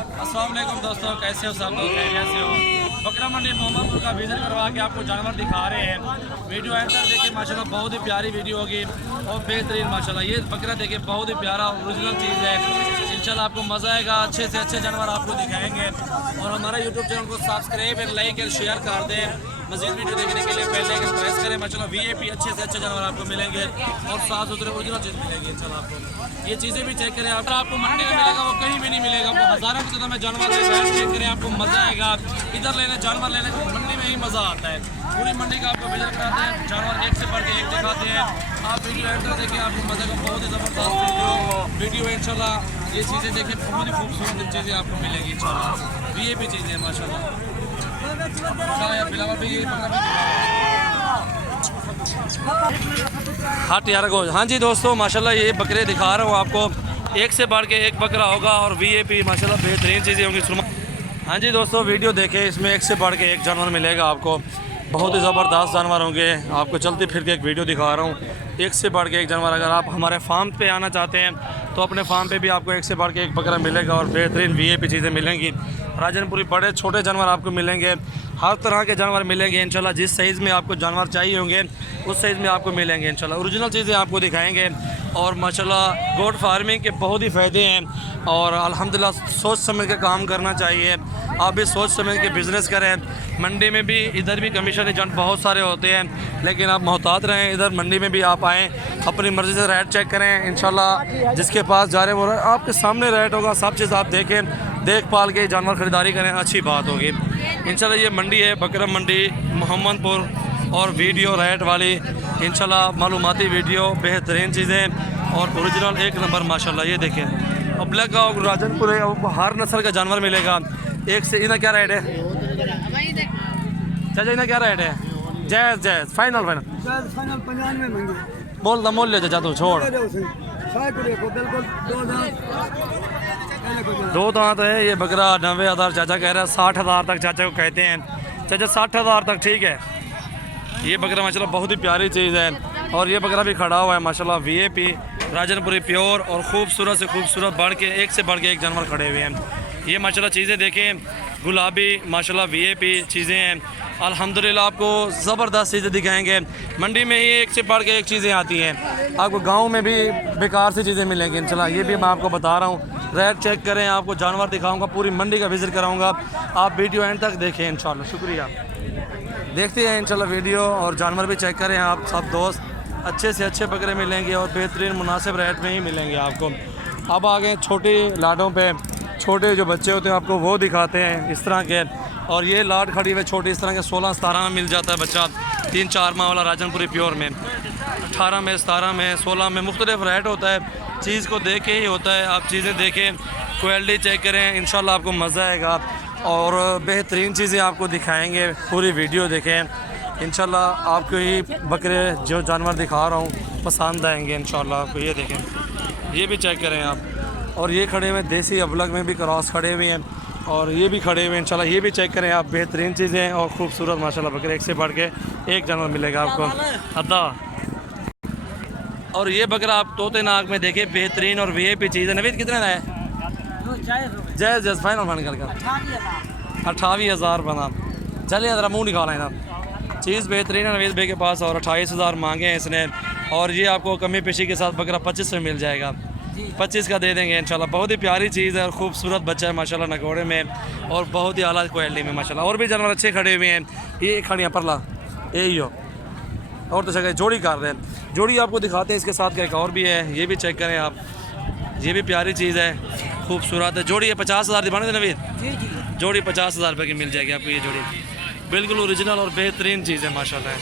अस्सलाम वालेकुम दोस्तों, कैसे हो सब लोग? कैसे हो? बकरा मंडी मोहम्मदपुर का विजिट करवा के आपको जानवर दिखा रहे हैं। वीडियो एंड तक देखिए, माशाल्लाह बहुत ही प्यारी वीडियो होगी और बेहतरीन माशाल्लाह। ये बकरा देखिए बहुत ही प्यारा ओरिजिनल चीज़ है। इंशाल्लाह आपको मज़ा आएगा, अच्छे से अच्छे जानवर आपको दिखाएंगे। और हमारा यूट्यूब चैनल को सब्सक्राइब और लाइक और शेयर कर दें। मज़ीद वीडियो देखने के लिए पहले प्रेस करें। माशाल्लाह VIP अच्छे से अच्छे जानवर आपको मिलेंगे और साफ सुथरे ओरिजिनल चीज़ मिलेगी इंशाल्लाह आपको। ये चीज़ें भी चेक करें, अगर आपको मंडी में मिलेगा वो कहीं भी नहीं मिलेगा। वो हज़ारों की में जानवर चेक करें, आपको मज़ा आएगा। इधर लेने जानवर लेने को मंडी में ही मज़ा आता है। पूरी मंडी का आपको विजिट कराते हैं, जानवर एक से बढ़ के एक दिखाते हैं। आप वीडियो एंटर देखिए, आपको मज़े का बहुत ही ज़बरदस्त वीडियो है इंशाल्लाह। ये चीज़ें देखिए, बहुत ही खूबसूरत चीज़ें आपको मिलेगी इंशाल्लाह। VIP चीज़ें हैं माशाल्लाह। हाँ जी दोस्तों, माशाल्लाह ये बकरे दिखा रहा हूँ आपको। एक से बढ़ के एक बकरा होगा और VIP माशाल्लाह बेहतरीन चीज़ें होंगी। हाँ जी दोस्तों, वीडियो देखें, इसमें एक से बढ़ के एक जानवर मिलेगा आपको। बहुत ही ज़बरदस्त जानवर होंगे। आपको चलते फिर के एक वीडियो दिखा रहा हूँ, एक से बढ़ के एक जानवर। अगर आप हमारे फार्म पे आना चाहते हैं तो अपने फार्म पे भी आपको एक से बढ़ के एक बकरा मिलेगा और बेहतरीन VIP चीज़ें मिलेंगी। राजनपुरी बड़े छोटे जानवर आपको मिलेंगे, हर तरह के जानवर मिलेंगे इंशाल्लाह। जिस साइज़ में आपको जानवर चाहिए होंगे उस साइज़ में आपको मिलेंगे इंशाल्लाह। ओरिजिनल चीज़ें आपको दिखाएंगे और माशाल्लाह गोट फार्मिंग के बहुत ही फ़ायदे हैं। और अल्हम्दुलिल्लाह सोच समझ के काम करना चाहिए। आप भी सोच समझ के बिज़नेस करें। मंडी में भी इधर भी कमीशन एजेंट बहुत सारे होते हैं, लेकिन आप मोहतात रहें। इधर मंडी में भी आप आएँ, अपनी मर्ज़ी से रेट चेक करें इंशाल्लाह। जिसके पास जा रहे हैं वो आपके सामने रेट होगा, सब चीज़ आप देखें, देख पाल के जानवर ख़रीदारी करें, अच्छी बात होगी इंशाल्लाह। ये मंडी है बकरा मंडी मोहम्मदपुर और वीडियो रेट वाली इंशाल्लाह, मालूमाती वीडियो, बेहतरीन चीज़ें और ओरिजिनल एक नंबर माशाल्लाह। ये देखें, और ब्लैक का राजनपुर है, हर नस्ल का जानवर मिलेगा। एक से इन्हें क्या रेट है चाचा, इन्हें क्या रेट है? जैज़ जैज़ फाइनल फाइनल 95 बोल द मोल ले जा तू छोड़। दो दांत है ये बकरा। 90,000 चाचा कह रहा है, 60,000 तक चाचा को कहते हैं। चाचा 60,000 तक ठीक है। ये बकरा माशाल्लाह बहुत ही प्यारी चीज़ है। और ये बकरा भी खड़ा हुआ है माशाल्लाह, VIP राजनपुरी प्योर और ख़ूबसूरत से खूबसूरत बढ़ के एक से बढ़ के एक जानवर खड़े हुए हैं। ये माशाल्लाह चीज़ें देखें, गुलाबी माशाल्लाह VIP चीज़ें हैं अल्हम्दुलिल्लाह। आपको ज़बरदस्त चीज़ें दिखाएंगे। मंडी में ही एक से बढ़ के एक चीज़ें आती हैं, आपको गांव में भी बेकार सी चीज़ें मिलेंगी इंशाल्लाह। ये भी मैं आपको बता रहा हूँ, रेट चेक करें, आपको जानवर दिखाऊंगा, पूरी मंडी का विज़िट कराऊंगा। आप वीडियो एंड तक देखें इंशाल्लाह। शुक्रिया। देखते हैं इंशाल्लाह वीडियो और जानवर भी चेक करें आप सब दोस्त। अच्छे से अच्छे बकरे मिलेंगे और बेहतरीन मुनासिब रेट में ही मिलेंगे आपको। अब आ गए छोटी लाडों पे, छोटे जो बच्चे होते हैं आपको वो दिखाते हैं इस तरह के। और ये लाड खड़ी हुई छोटी इस तरह के 16-17 में मिल जाता है बच्चा। 3-4 माह वाला राजनपुरी प्योर में 18 में, 17 में, 16 में मुख्तलिफ रेट होता है। चीज़ को देख के ही होता है। आप चीज़ें देखें, क्वालिटी चेक करें, इंशाल्लाह आपको मज़ा आएगा और बेहतरीन चीज़ें आपको दिखाएंगे। पूरी वीडियो देखें इंशाल्लाह, आपको ही बकरे जो जानवर दिखा रहा हूँ पसंद आएंगे इंशाल्लाह आपको। ये देखें, ये भी चेक करें आप। और ये खड़े हुए देसी अबलग में भी क्रॉस खड़े हुए हैं और ये भी खड़े हुए हैं इंशाल्लाह। ये भी चेक करें आप, बेहतरीन चीज़ें और ख़ूबसूरत माशाल्लाह बकरे। एक से बढ़ के एक जानवर मिलेगा आपको अद्दा। और ये बकरा आप तोते नाग में देखें, बेहतरीन और VIP चीज़ है। नवीद कितने का है? जैज़ जैज़ फाइनल फाइनल करके 28,000 बना। चलिए ज़रा मुँह निकालें ना। चीज़ बेहतरीन है नवीद भाई के पास और 28,000 मांगे हैं इसने। और ये आपको कमी पेशी के साथ बकरा 25 में मिल जाएगा। 25 का दे देंगे इंशाल्लाह। बहुत ही प्यारी चीज़ है और ख़ूबसूरत बच्चा है माशाल्लाह नगोड़े में और बहुत ही आला क्वालिटी में माशाल्लाह। और भी जानवर अच्छे खड़े हुए हैं। ये खड़ियाँ परला यही हो और तो जगह जोड़ी कर रहे हैं। जोड़ी आपको दिखाते हैं, इसके साथ का एक और भी है, ये भी चेक करें आप। ये भी प्यारी चीज़ है, खूबसूरत है। जोड़ी है 50,000 दिखाने थे नवीद। जोड़ी 50,000 रुपये की मिल जाएगी आपको। ये जोड़ी बिल्कुल ओरिजिनल और बेहतरीन चीज़ है माशाल्लाह।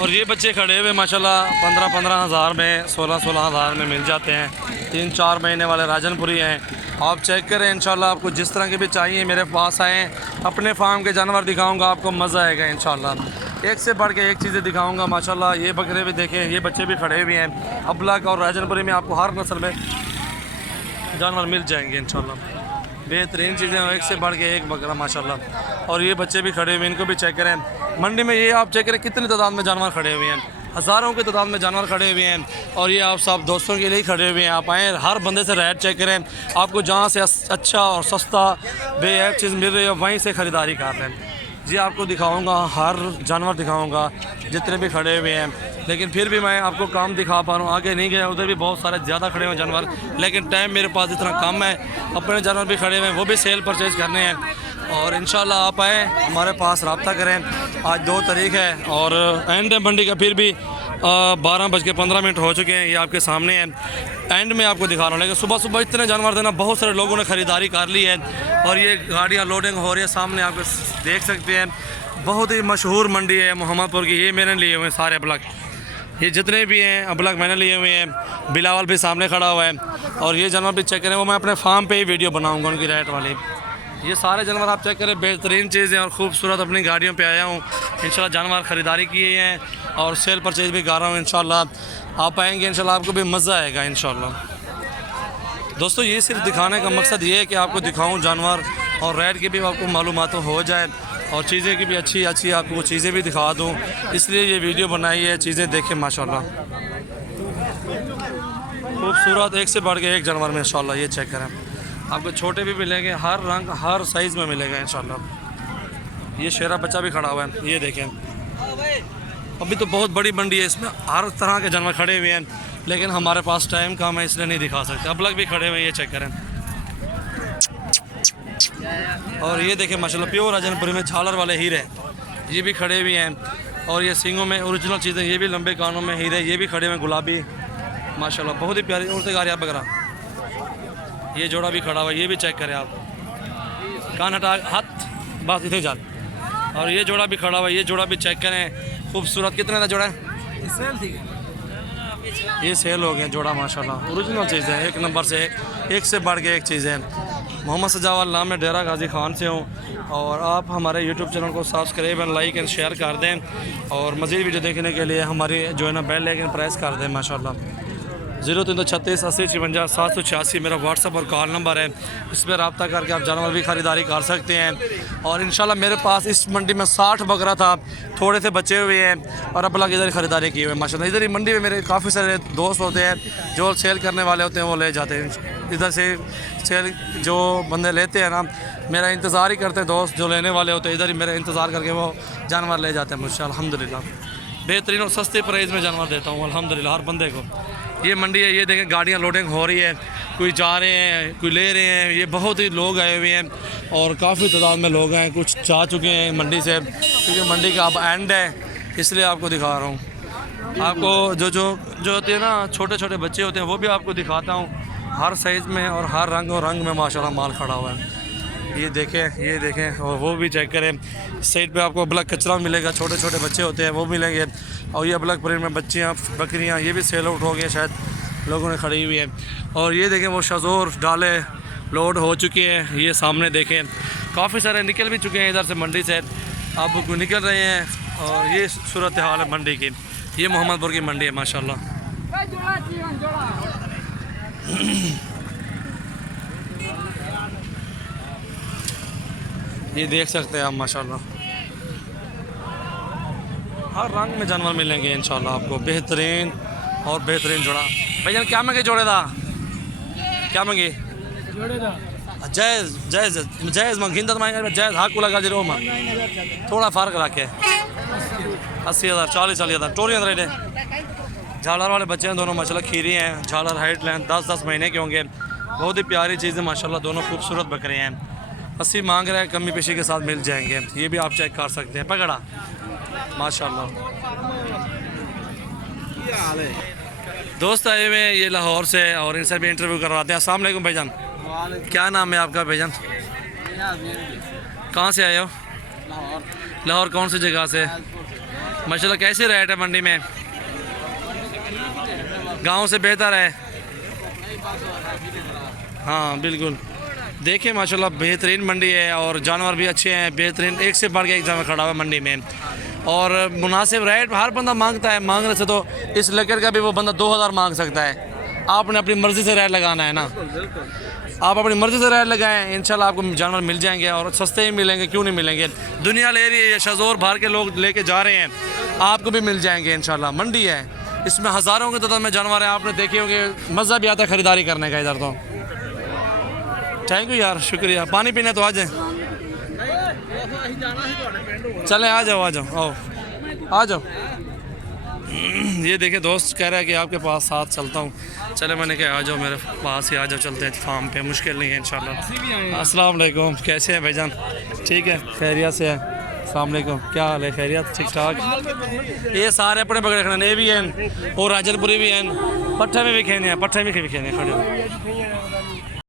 और ये बच्चे खड़े हुए माशाल्लाह 15-15 हज़ार में, 16-16 हज़ार में मिल जाते हैं। 3-4 महीने वाले राजनपुरी हैं। आप चेक करें इंशाल्लाह, आपको जिस तरह के भी चाहिए मेरे पास आएँ। अपने फार्म के जानवर दिखाऊंगा, आपको मज़ा आएगा इंशाल्लाह। एक से बढ़ के एक चीज़ें दिखाऊंगा माशाल्लाह। ये बकरे भी देखें, ये बच्चे भी खड़े हुए हैं। अबलग और राजनपुरी में आपको हर नस्ल में जानवर मिल जाएंगे इंशाल्लाह। बेहतरीन चीज़ें, एक से बढ़ के एक बकरा माशाल्लाह। और ये बच्चे भी खड़े हुए हैं, इनको भी चेक करें। मंडी में ये आप चेक करें कितनी तादाद में जानवर खड़े हुए हैं। हज़ारों की तादाद में जानवर खड़े हुए हैं और ये आप सब दोस्तों के लिए ही खड़े हुए हैं। आप आएँ, हर बंदे से रेट चेक करें, आपको जहाँ से अच्छा और सस्ता बेहद चीज़ मिल रही है वहीं से ख़रीदारी कर लें। जी आपको दिखाऊंगा, हर जानवर दिखाऊंगा जितने भी खड़े हुए हैं, लेकिन फिर भी मैं आपको काम दिखा पा रहा हूँ। आगे नहीं गया, उधर भी बहुत सारे ज़्यादा खड़े हुए जानवर, लेकिन टाइम मेरे पास इतना कम है। अपने जानवर भी खड़े हुए हैं, वो भी सेल परचेज़ करने हैं और इंशाल्लाह आप आएँ, हमारे पास रब्ता करें। आज 2 तारीख है और एंड मंडी का फिर भी 12:15 हो चुके हैं। ये आपके सामने है, एंड में आपको दिखा रहा हूँ। लेकिन सुबह सुबह इतने जानवर थे ना, बहुत सारे लोगों ने ख़रीदारी कर ली है और ये गाड़ियाँ लोडिंग हो रही है। सामने आपको देख सकते हैं, बहुत ही मशहूर मंडी है मोहम्मदपुर की। ये मैंने लिए हुए हैं सारे अबलग, ये जितने भी हैं अबलग मैंने लिए हुए हैं। बिलावल भी सामने खड़ा हुआ है और ये जानवर भी चेक करें, वो मैं अपने फार्म पे ही वीडियो बनाऊंगा उनकी रेट वाली। ये सारे जानवर आप चेक करें, बेहतरीन चीज़ें और खूबसूरत। अपनी गाड़ियों पे आया हूँ, इंशाल्लाह जानवर ख़रीदारी किए हैं और सेल परचेज भी कर रहा हूँ। इंशाल्लाह आप आएँगे, इंशाल्लाह आपको भी मज़ा आएगा इंशाल्लाह। दोस्तों ये सिर्फ दिखाने का मकसद ये है कि आपको दिखाऊँ जानवर और रेट की भी आपको मालूमात हो जाए और चीज़ें की भी अच्छी अच्छी आपको चीज़ें भी दिखा दूँ, इसलिए ये वीडियो बनाई है। चीज़ें देखें माशाल्लाह, खूबसूरत एक से बढ़ के एक जानवर में इंशाल्लाह। ये चेक करें, आपको छोटे भी मिलेंगे, हर रंग हर साइज़ में मिलेगा इंशाल्लाह। ये शेरा बच्चा भी खड़ा हुआ है, ये देखें। अभी तो बहुत बड़ी मंडी है, इसमें हर तरह के जानवर खड़े हुए हैं, लेकिन हमारे पास टाइम कम है इसलिए नहीं दिखा सकते। अब लग भी खड़े हुए हैं, ये चेक करें। और ये देखें माशाल्लाह, प्योर अजनपुरी में झालर वाले हीरे, ये भी खड़े हुए हैं। और ये सींगों में ओरिजिनल चीज़ें, ये भी लंबे कानों में हीरे, ये भी खड़े हुए हैं गुलाबी माशाल्लाह, बहुत ही प्यारी उड़ते गारियाँ वगैरह। ये जोड़ा भी खड़ा हुआ है, ये भी चेक करें आप, कान हटा हाथ बात इतने जान। और ये जोड़ा भी खड़ा हुआ है, ये जोड़ा भी चेक करें, खूबसूरत। कितने का जोड़ा है? ये सेल हो गया जोड़ा माशाल्लाह, ओरिजिनल चीज़ है, एक नंबर से एक से बढ़ के एक चीज़ है। मोहम्मद सजावाल नाम मैं डेरा गाजी खान से हूँ और आप हमारे यूट्यूब चैनल को subscribe and like and share कर दें और मज़ीद वीडियो देखने के लिए हमारी जो है ना बेल आइकन प्रेस कर दें माशाल्लाह। 0336 80 56 786 मेरा व्हाट्सअप और कॉल नंबर है, इस पर रब्ता करके आप जानवर भी ख़रीदारी कर सकते हैं। और इंशाल्लाह मेरे पास इस मंडी में 60 बकरा था, थोड़े से बचे हुए हैं और अब लग इधर ख़रीदारी की हुई है माशाल्लाह। इधर ही मंडी में मेरे काफ़ी सारे दोस्त होते हैं जो सेल करने वाले होते हैं, वो ले जाते हैं इधर से। सेल जो बंदे लेते हैं ना, मेरा इंतज़ार ही करते हैं दोस्त जो लेने वाले होते हैं, इधर ही मेरा इंतज़ार करके वो जानवर ले जाते हैं मुझसे। अल्हम्दुलिल्लाह बेहतरीन और सस्ते प्राइस में जानवर देता हूँ अल्हम्दुलिल्लाह हर बंदे को। ये मंडी है, ये देखें गाड़ियाँ लोडिंग हो रही है, कोई जा रहे हैं कोई ले रहे हैं। ये बहुत ही लोग आए हुए हैं और काफ़ी तादाद में लोग हैं, कुछ जा चुके हैं मंडी से, क्योंकि मंडी का अब एंड है इसलिए आपको दिखा रहा हूँ। आपको जो होते हैं ना छोटे छोटे बच्चे होते हैं, वो भी आपको दिखाता हूँ, हर साइज़ में और हर रंग में माशाल्लाह माल खड़ा हुआ है। ये देखें और वो भी चेक करें। इस साइड पे आपको अबलग कचरा मिलेगा, छोटे छोटे बच्चे होते हैं वो मिलेंगे। और ये अबलग प्रिंट में बच्चियाँ बकरियाँ, ये भी सेल आउट हो गए शायद, लोगों ने खड़ी हुई है। और ये देखें वो शज़ोर डाले लोड हो चुके हैं, ये सामने देखें काफ़ी सारे निकल भी चुके हैं इधर से मंडी से, अब निकल रहे हैं। और ये सूरत हाल है मंडी की, ये मोहम्मदपुर की मंडी है माशाल्लाह। ये देख सकते हैं आप माशाल्लाह, हर रंग में जानवर मिलेंगे इंशाल्लाह आपको, बेहतरीन और बेहतरीन जोड़ा। भैया क्या मांगे जोड़े दा, क्या मांगे? जायज़ जायज़ जायज़ मंगिंदा मांगे, जायज़ हाँ को लगा जरूर मां, थोड़ा फ़र्क रखे 80,000 40,000 टोरियाँ रेट है। झालर वाले बच्चे हैं दोनों माशाल्लाह, खीरी हैं, झालर हाइट लें 10-10 महीने के होंगे, बहुत ही प्यारी चीज़ें माशाल्लाह, दोनों खूबसूरत बकरे हैं। 80 मांग रहे हैं, कमी पेशी के साथ मिल जाएंगे, ये भी आप चेक कर सकते हैं। पकड़ा माशाल्लाह। दोस्त आए हुए हैं ये लाहौर से और इनसे भी इंटरव्यू करवाते हैं। अस्सलाम वालेकुम भाईजान, क्या नाम है आपका भाईजान? कहाँ से आए हो? लाहौर कौन सी जगह से? माशाल्लाह कैसे रेट है मंडी में? गांव से बेहतर है? हाँ बिल्कुल, देखिए माशाल्लाह बेहतरीन मंडी है और जानवर भी अच्छे हैं, बेहतरीन एक से बढ़ के एक जानवर खड़ा हुआ है मंडी में। और मुनासिब रेट हर बंदा मांगता है, मांगने से तो इस लेकर का भी वो बंदा 2,000 मांग सकता है, आपने अपनी मर्ज़ी से रेट लगाना है ना। आप अपनी मर्ज़ी से रेट लगाएं, इंशाल्लाह आपको जानवर मिल जाएंगे और सस्ते ही मिलेंगे, क्यों नहीं मिलेंगे। दुनिया ले रही है, शज़ोर बाहर के लोग लेके जा रहे हैं, आपको भी मिल जाएंगे इंशाल्लाह। मंडी है, इसमें हज़ारों की तादाद में जानवर हैं, आपने देखे होंगे, मज़ा भी आता है ख़रीदारी करने का इधर तो। थैंक यू यार, शुक्रिया। पानी पीने तो आ जाए, चले आ जाओ आ जाओ, आओ आ जाओ। ये देखिए दोस्त कह रहा है कि आपके पास साथ चलता हूँ, चले मैंने कहा आ जाओ मेरे पास ही आ जाओ, चलते हैं फार्म पे, मुश्किल नहीं है इंशाल्लाह। अस्सलाम वालेकुम, कैसे हैं भाईजान? ठीक है, खैरियत से है? अस्सलाम वालेकुम, क्या हाल है? खैरियत, ठीक ठाक? ये सारे अपने पकड़े खड़े भी हैं और राजनपुरी भी हैं, पट्ठे में भी खेने हैं, पट्ठे में भी खेने खड़े।